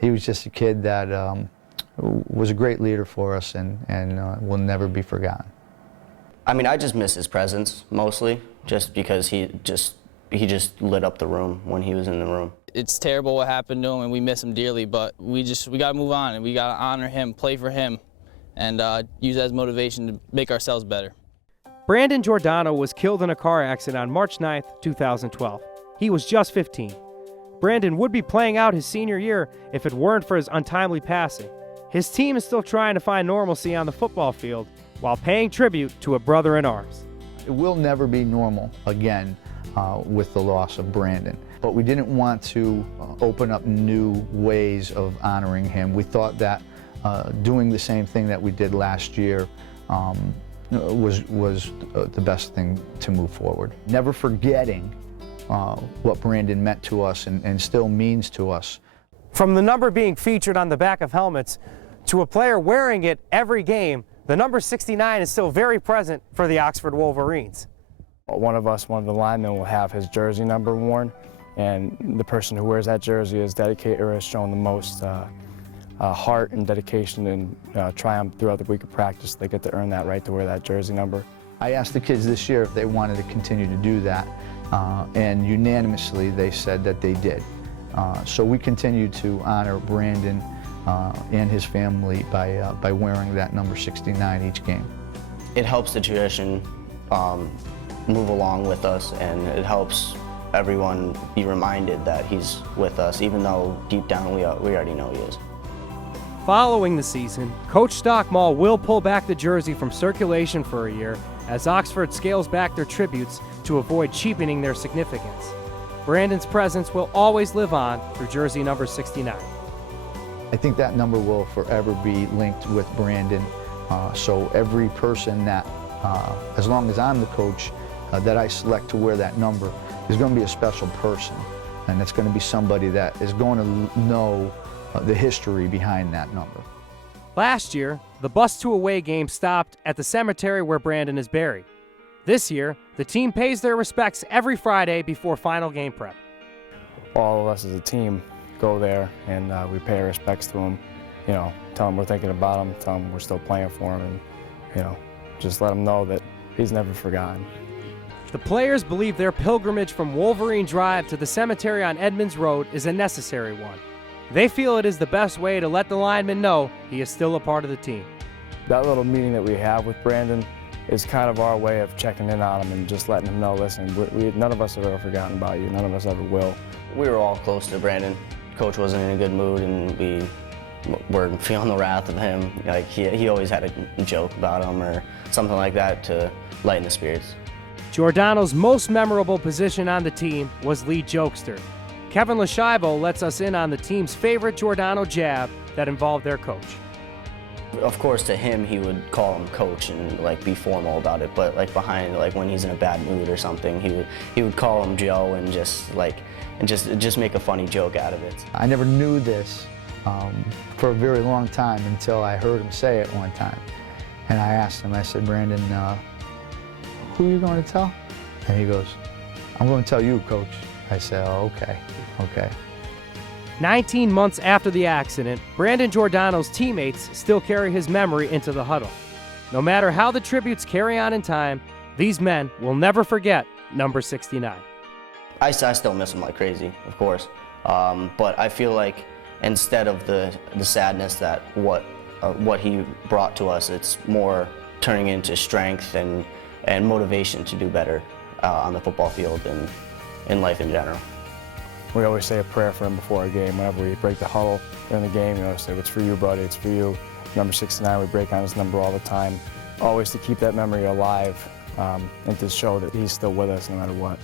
he was just a kid that was a great leader for us and will never be forgotten. I mean, I just miss his presence mostly, just because he just lit up the room when he was in the room. It's terrible what happened to him, and we miss him dearly. But we got to move on, and we got to honor him, play for him, and use that as motivation to make ourselves better. Brandon Giordano was killed in a car accident on March 9th, 2012. He was just 15. Brandon would be playing out his senior year if it weren't for his untimely passing. His team is still trying to find normalcy on the football field while paying tribute to a brother in arms. It will never be normal again with the loss of Brandon, but we didn't want to open up new ways of honoring him. We thought that doing the same thing that we did last year was the best thing to move forward. Never forgetting what Brandon meant to us and still means to us. From the number being featured on the back of helmets to a player wearing it every game, the number 69 is still very present for the Oxford Wolverines. One of the linemen will have his jersey number worn, and the person who wears that jersey is dedicated or has shown the most heart and dedication and triumph throughout the week of practice. They get to earn that right to wear that jersey number. I asked the kids this year if they wanted to continue to do that, and unanimously they said that they did. So we continue to honor Brandon and his family by wearing that number 69 each game. It helps the tradition move along with us, and it helps everyone be reminded that he's with us, even though deep down we already know he is. Following the season, Coach Stockmall will pull back the jersey from circulation for a year as Oxford scales back their tributes to avoid cheapening their significance. Brandon's presence will always live on through jersey number 69. I think that number will forever be linked with Brandon. So every person that, as long as I'm the coach, that I select to wear that number is going to be a special person. And it's going to be somebody that is going to know the history behind that number. Last year, the bus to away game stopped at the cemetery where Brandon is buried. This year, the team pays their respects every Friday before final game prep. All of us as a team go there and we pay our respects to him. You know, tell him we're thinking about him, tell him we're still playing for him, and you know, just let him know that he's never forgotten. The players believe their pilgrimage from Wolverine Drive to the cemetery on Edmonds Road is a necessary one. They feel it is the best way to let the lineman know he is still a part of the team. That little meeting that we have with Brandon is kind of our way of checking in on him and just letting him know, listen, none of us have ever forgotten about you, none of us ever will. We were all close to Brandon. Coach wasn't in a good mood, and we were feeling the wrath of him. Like he always had a joke about him or something like that to lighten the spirits. Giordano's most memorable position on the team was lead jokester. Kevin Lashivo lets us in on the team's favorite Giordano jab that involved their coach. Of course, to him, he would call him coach and like be formal about it. But like behind, like when he's in a bad mood or something, he would call him Joe and just make a funny joke out of it. I never knew this for a very long time until I heard him say it one time. And I asked him, I said, Brandon, who are you going to tell? And he goes, I'm going to tell you, Coach. I said, oh, okay. 19 months after the accident, Brandon Giordano's teammates still carry his memory into the huddle. No matter how the tributes carry on in time, these men will never forget number 69. I still miss him like crazy, of course. But I feel like instead of the sadness that what he brought to us, it's more turning into strength and motivation to do better on the football field and in life in general. We always say a prayer for him before a game. Whenever we break the huddle during the game, we always say, it's for you, buddy, it's for you. Number 69, we break on his number all the time. Always to keep that memory alive and to show that he's still with us no matter what.